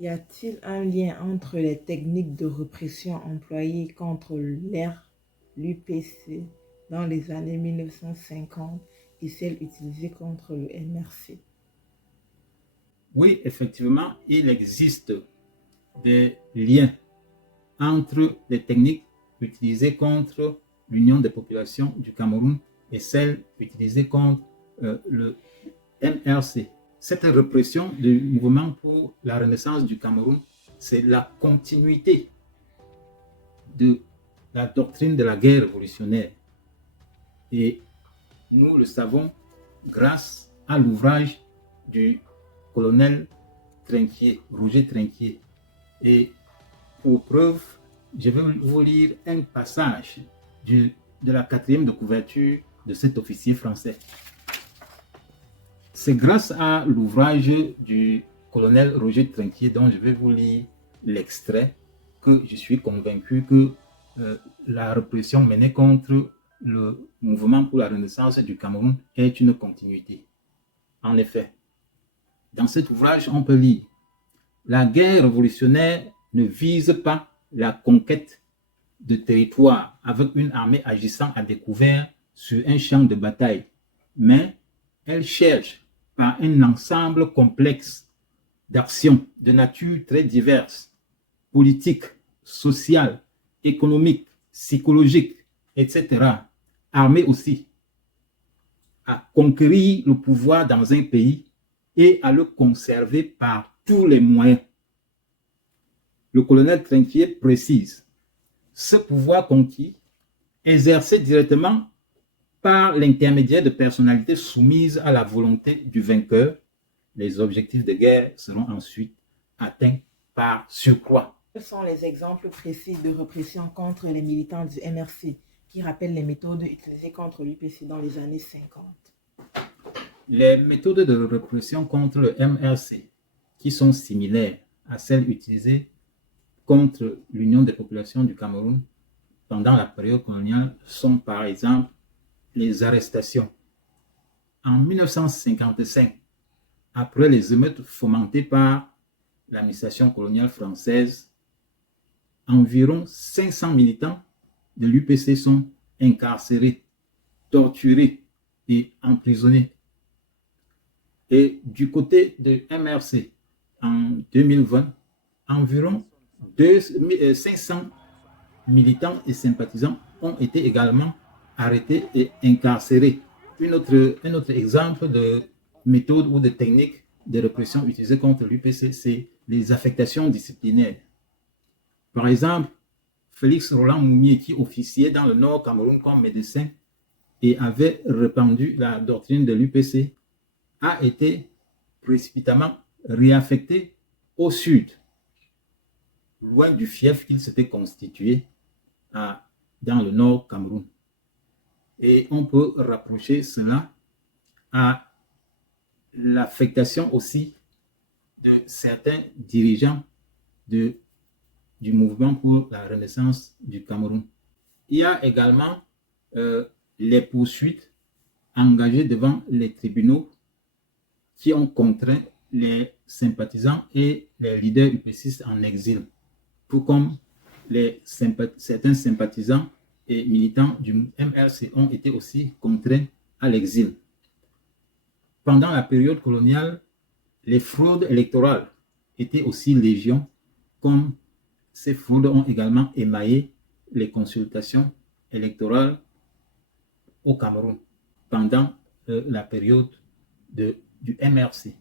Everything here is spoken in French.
Y a-t-il un lien entre les techniques de répression employées contre l'UPC dans les années 1950 et celles utilisées contre le MRC? Oui, effectivement, il existe des liens entre les techniques utilisées contre l'Union des populations du Cameroun et celles utilisées contre le MRC. Cette répression du mouvement pour la renaissance du Cameroun, c'est la continuité de la doctrine de la guerre révolutionnaire. Et nous le savons grâce à l'ouvrage du colonel Trinquier, Roger Trinquier. Et pour preuve, je vais vous lire un passage de la 4e de couverture de cet officier français. C'est grâce à l'ouvrage du colonel Roger Trinquier dont je vais vous lire l'extrait que je suis convaincu que la répression menée contre le mouvement pour la renaissance du Cameroun est une continuité. En effet, dans cet ouvrage, on peut lire « La guerre révolutionnaire ne vise pas la conquête de territoires avec une armée agissant à découvert sur un champ de bataille, mais elle cherche par un ensemble complexe d'actions de nature très diverses, politiques, sociales, économiques, psychologiques, etc., armées aussi, à conquérir le pouvoir dans un pays et à le conserver par tous les moyens. » Le colonel Trinquier précise, ce pouvoir conquis, exercé directement par l'intermédiaire de personnalités soumises à la volonté du vainqueur, les objectifs de guerre seront ensuite atteints par surcroît. Quels sont les exemples précis de répression contre les militants du MRC qui rappellent les méthodes utilisées contre l'UPC dans les années 50? Les méthodes de répression contre le MRC, qui sont similaires à celles utilisées contre l'Union des populations du Cameroun pendant la période coloniale, sont par exemple les arrestations. En 1955, après les émeutes fomentées par l'administration coloniale française, environ 500 militants de l'UPC sont incarcérés, torturés et emprisonnés. Et du côté de MRC, en 2020, environ 500 militants et sympathisants ont été également arrêtés et incarcérés. Un autre exemple de méthode ou de technique de répression utilisée contre l'UPC, c'est les affectations disciplinaires. Par exemple, Félix Roland Moumié, qui officiait dans le Nord Cameroun comme médecin et avait répandu la doctrine de l'UPC, a été précipitamment réaffecté au sud, loin du fief qu'il s'était constitué dans le Nord Cameroun. Et on peut rapprocher cela à l'affectation aussi de certains dirigeants du mouvement pour la renaissance du Cameroun. Il y a également les poursuites engagées devant les tribunaux qui ont contraint les sympathisants et les leaders UPCistes en exil, tout comme certains sympathisants et militants du MRC ont été aussi contraints à l'exil. Pendant la période coloniale, les fraudes électorales étaient aussi légion, comme ces fraudes ont également émaillé les consultations électorales au Cameroun pendant la période du MRC.